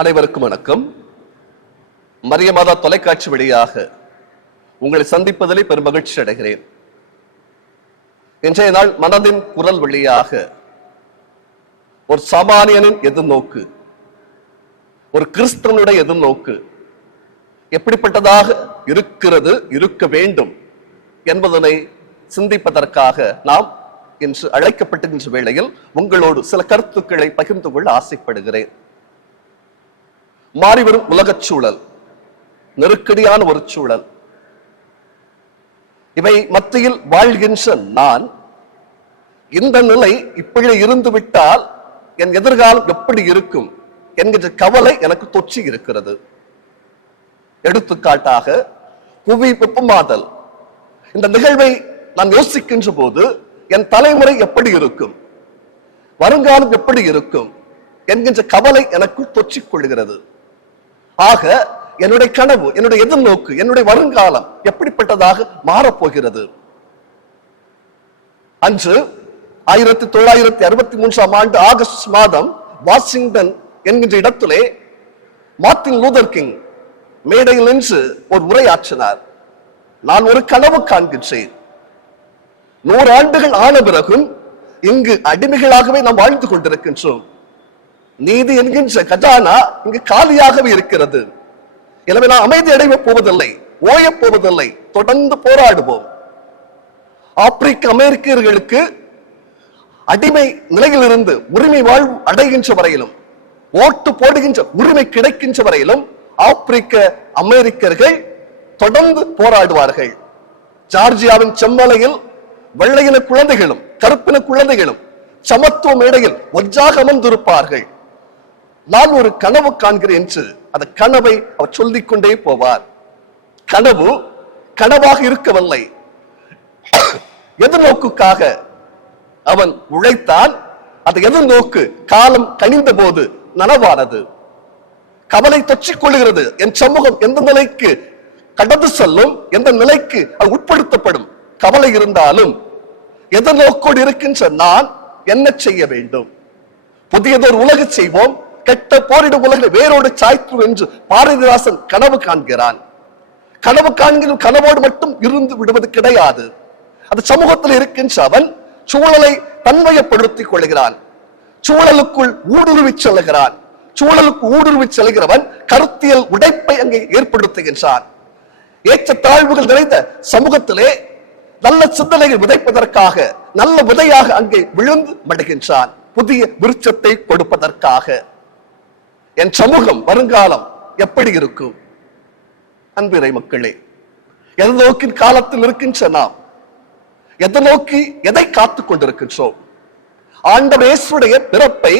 அனைவருக்கும் வணக்கம். மரியமாதா தொலைக்காட்சி வழியாக உங்களை சந்திப்பதிலே பெரும் மகிழ்ச்சி அடைகிறேன். இன்றைய நாள் மனதின் குரல் வழியாக ஒரு சாமானியனின் எதிர்நோக்கு ஒரு கிறிஸ்தவனுடைய எதிர்நோக்கு எப்படிப்பட்டதாக இருக்கிறது இருக்க வேண்டும் என்பதனை சிந்திப்பதற்காக நாம் இன்று அழைக்கப்பட்டுகின்ற வேளையில் உங்களோடு சில கருத்துக்களை பகிர்ந்து கொள்ள ஆசைப்படுகிறேன். மாறிவரும் உலகச் சூழல் நெருக்கடியான ஒரு சூழல். இவை மத்தியில் வாழ்கின்ற நான் இந்த நிலை இப்படி இருந்து விட்டால் என் எதிர்காலம் எப்படி இருக்கும் என்கின்ற கவலை எனக்கு தொற்றி இருக்கிறது. எடுத்துக்காட்டாக புவி வெப்பமாதல். இந்த நிகழ்வை நான் யோசிக்கின்ற போது என் தலைமுறை எப்படி இருக்கும் வருங்காலம் எப்படி இருக்கும் என்கின்ற கவலை எனக்கு தொற்றிக் கொள்கிறது. ஆக என்னுடைய கனவு என்னுடைய எதிர்நோக்கு என்னுடைய வருங்காலம் எப்படிப்பட்டதாக மாறப்போகிறது? அன்று ஆயிரத்தி தொள்ளாயிரத்தி அறுபத்தி மூன்றாம் ஆண்டு ஆகஸ்ட் மாதம் வாஷிங்டன் என்கின்ற இடத்திலே மார்டின் லூதர் கிங் மேடையில் நின்று ஒரு உரையாற்றினார். நான் ஒரு கனவு காண்கின்றேன். நூறு ஆண்டுகள் ஆன பிறகும் இங்கு அடிமைகளாகவே நாம் வாழ்ந்து கொண்டிருக்கின்றோம். நீதி என்கின்ற கஜானா இங்கு காலியாகவே இருக்கிறது. எனவே நான் அமைதி அடைவ போவதில்லை ஓயப் போவதில்லை தொடர்ந்து போராடுவோம். ஆப்பிரிக்க அமெரிக்கர்களுக்கு அடிமை நிலையிலிருந்து உரிமை வாழ்வு அடைகின்ற வரையிலும் ஓட்டு போடுகின்ற உரிமை கிடைக்கின்ற வரையிலும் ஆப்பிரிக்க அமெரிக்கர்கள் தொடர்ந்து போராடுவார்கள். ஜார்ஜியாவின் செம்மலையில் வெள்ளையின குழந்தைகளும் கருப்பின குழந்தைகளும் சமத்துவ மேடையில் ஒன்றாக அமர்ந்திருப்பார்கள். நான் ஒரு கனவு காண்கிறேன் என்று அந்த கனவை அவர் சொல்லிக் கொண்டே போவார். கனவு கனவாக இருக்கவில்லை. எதிர்நோக்குக்காக அவன் உழைத்தான். அந்த எதிர்நோக்கு காலம் கனிந்த போது நனவானது. கவலை தொற்றிக் கொள்கிறது என் சமூகம் எந்த நிலைக்கு கடந்து செல்லும் எந்த நிலைக்கு அது உட்படுத்தப்படும்? கவலை இருந்தாலும் எதிர்நோக்கோடு இருக்கின்ற நான் என்ன செய்ய வேண்டும்? புதியதொரு உலக செய்வோம். கெட்ட போரிடும் உலகில் வேரோடு சாய்த்து என்று பாரதிதாசன் கனவு காண்கிறான். கனவு காண்கிற கனவோடு மட்டும் இருந்து விடுவது கிடையாது. அது சமூகத்தில் இருக்கின்ற அவன் சூழலை தன்மையப்படுத்திக் கொள்கிறான். சூழலுக்குள் ஊடுருவி செல்கிறான். சூழலுக்கு ஊடுருவி செல்கிறவன் கருத்தியல் உடைப்பை அங்கே ஏற்படுத்துகின்றான். ஏற்றத்தாழ்வுகள் நிறைந்த சமூகத்திலே நல்ல சிந்தனைகள் விதைப்பதற்காக நல்ல விதையாக அங்கே விழுந்து மடுகின்றான். புதிய விருட்சத்தை கொடுப்பதற்காக. என் சமூகம் வருங்காலம் எப்படி இருக்கும்? அன்பிறை மக்களே எதை நோக்கி காலத்தில் இருக்கின்ற நாம்? எதை நோக்கி எதை காத்துக் கொண்டிருக்கின்றோம்? ஆண்டவர் இயேசுடைய பிறப்பை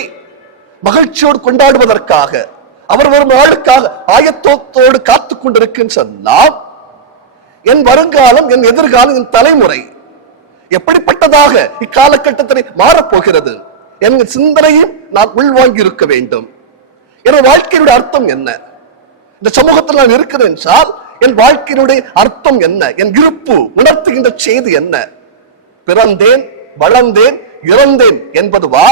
மகிழ்ச்சியோடு கொண்டாடுவதற்காக அவர் வரும் ஆளுக்காக ஆயத்தோத்தோடு காத்துக் கொண்டிருக்கின்ற நாம் என் வருங்காலம் என் எதிர்காலம் என் தலைமுறை எப்படிப்பட்டதாக இக்காலகட்டத்தில் மாறப்போகிறது? என் சிந்தனையும் நான் உள்வாங்கி இருக்க வேண்டும். என் வாழ்க்கையினுடைய அர்த்தம் என்ன? இந்த சமூகத்தில் நான் இருக்கிறேன் என்றால் என் வாழ்க்கையினுடைய அர்த்தம் என்ன? என் இருப்பு உணர்த்துகின்ற செய்தி என்ன? பிறந்தேன் வளர்ந்தேன் இறந்தேன் என்பதுவா?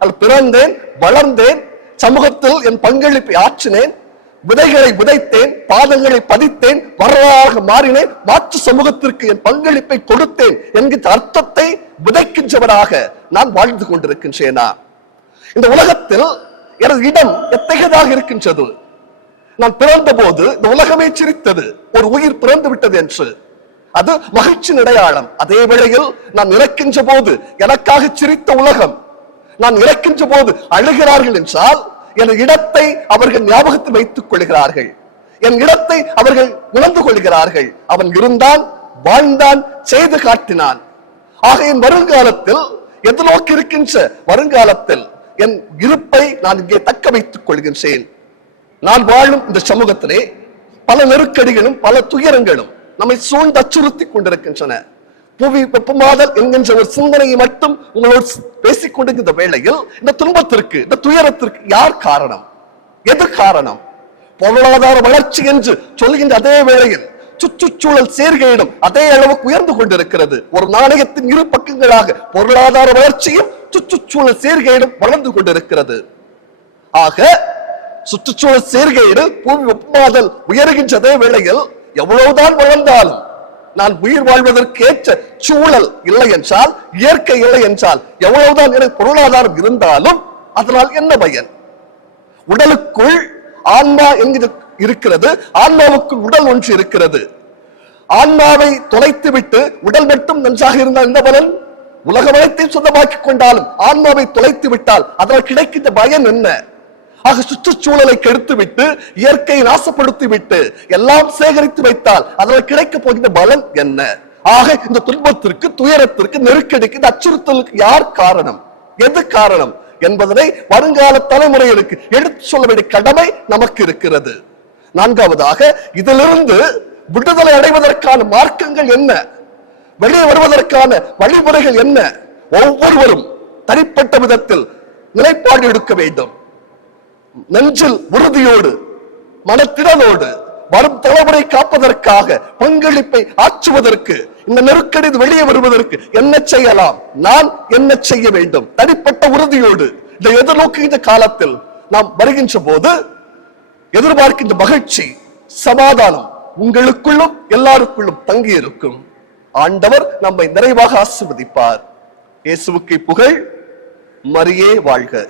அல்ல பிறந்தேன் வளர்ந்தேன் சமூகத்தில் என் பங்களிப்பை ஆற்றினேன் விதைகளை விதைத்தேன் பாதங்களை பதித்தேன் வரலாறாக மாறினேன் மாற்று சமூகத்திற்கு என் பங்களிப்பை கொடுத்தேன் என்கின்ற அர்த்தத்தை விதைக்கின்றவனாக நான் வாழ்ந்து கொண்டிருக்கின்றேனா? இந்த உலகத்தில் எனது இடம் எத்தகையதாக இருக்கின்றது? நான் பிறந்த போது இந்த உலகமே சிரித்தது ஒரு உயிர் பிறந்து விட்டது என்று. அது மகிழ்ச்சி அடையாளம். அதே வேளையில் நான் இறக்கின்ற போது எனக்காக சிரித்த உலகம். நான் இறக்கின்ற போது அழுகிறார்கள் என்றால் என் இடத்தை அவர்கள் ஞாபகத்தில் வைத்துக் கொள்கிறார்கள். என் இடத்தை அவர்கள் உணர்ந்து கொள்கிறார்கள். அவன் இருந்தான் வாழ்ந்தான் செய்து காட்டினான். ஆக என் வருங்காலத்தில் எதிர்நோக்கி இருக்கின்ற வருங்காலத்தில் என் இருப்பை நான் இங்கே தக்க வைத்துக் கொள்கின்றேன். நான் வாழும் இந்த சமூகத்திலே பல நெருக்கடிகளும் பல துயரங்களும் நம்மை சூழ்ந்து அச்சுறுத்தி கொண்டிருக்கின்றன. புவி வெப்பமாதல் என்கின்ற ஒரு சிந்தனையை மட்டும் உங்களோடு பேசிக் கொண்டிருக்கின்ற வேளையில் இந்த துன்பத்திற்கு இந்த துயரத்திற்கு யார் காரணம்? எது காரணம்? பொருளாதார வளர்ச்சி என்று சொல்கின்ற அதே வேளையில் சுற்றுச்சூழல் சேர்க்கையிடம் அதே அளவுக்கு உயர்ந்து கொண்டிருக்கிறது. ஒரு நாணயத்தின் இரு பக்கங்களாக பொருளாதார வளர்ச்சியும் சுற்றுச்சூழல் சேர்க்கையிடம் வளர்ந்து கொண்டிருக்கிறது. ஆக சுற்றுச்சூழல் சீர்கேடு பூமி வெப்பமாதல் உயர்கின்றதே வேளையில் எவ்வளவுதான் வளர்ந்தாலும் நான் உயிர் வாழ்வதற்கேற்ற சூழல் இல்லை என்றால் இயற்கை இல்லை என்றால் எவ்வளவுதான் எனக்கு பொருளாதாரம் இருந்தாலும் அதனால் என்ன பயன்? உடலுக்குள் ஆன்மா என்கிற இருக்கிறது? ஆன்மாவுக்குள் உடல் ஒன்று இருக்கிறது. ஆன்மாவை தொலைத்து விட்டு உடல் மட்டும் நன்றாக இருந்தால் என்ன பலன்? உலக அனைத்தையும் சொந்தமாக்கி கொண்டாலும் ஆன்மாவை தொலைத்து விட்டால் அதனால் கிடைக்கின்ற பயன் என்ன? ஆக சுற்றுச்சூழலை கெடுத்து விட்டு இயற்கையை நாசப்படுத்தி விட்டு எல்லாம் சேகரித்து வைத்தால் அதனால் கிடைக்க போகின்ற பலன் என்ன? ஆக இந்த துன்பத்திற்கு துயரத்திற்கு நெருக்கடிக்கு இந்த அச்சுறுத்தலுக்கு யார் காரணம்? எது காரணம்? என்பதனை வருங்கால தலைமுறைகளுக்கு எடுத்து சொல்ல வேண்டிய கடமை நமக்கு இருக்கிறது. நான்காவதாக இதிலிருந்து விடுதலை அடைவதற்கான மார்க்கங்கள் என்ன? வெளியே வருவதற்கான வழிமுறைகள் என்ன? ஒவ்வொருவரும் தனிப்பட்ட விதத்தில் நிலைப்பாடு எடுக்க வேண்டும். நெஞ்சில் உறுதியோடு மனத்திறனோடு வரும் தலைமுறை காப்பதற்காக பங்களிப்பை ஆற்றுவதற்கு இந்த நெருக்கடி வெளியே வருவதற்கு என்ன செய்யலாம்? நான் என்ன செய்ய வேண்டும்? தனிப்பட்ட உறுதியோடு இந்த எதிர்நோக்குகின்ற காலத்தில் நாம் வருகின்ற போது எதிர்பார்க்கின்ற மகிழ்ச்சி சமாதானம் உங்களுக்குள்ளும் எல்லாருக்குள்ளும் தங்கி இருக்கும் ஆண்டவர் நம்மை நிறைவாக ஆசிர்வதிப்பார். இயேசுவுக்கு புகழ் மரியே வாழ்க.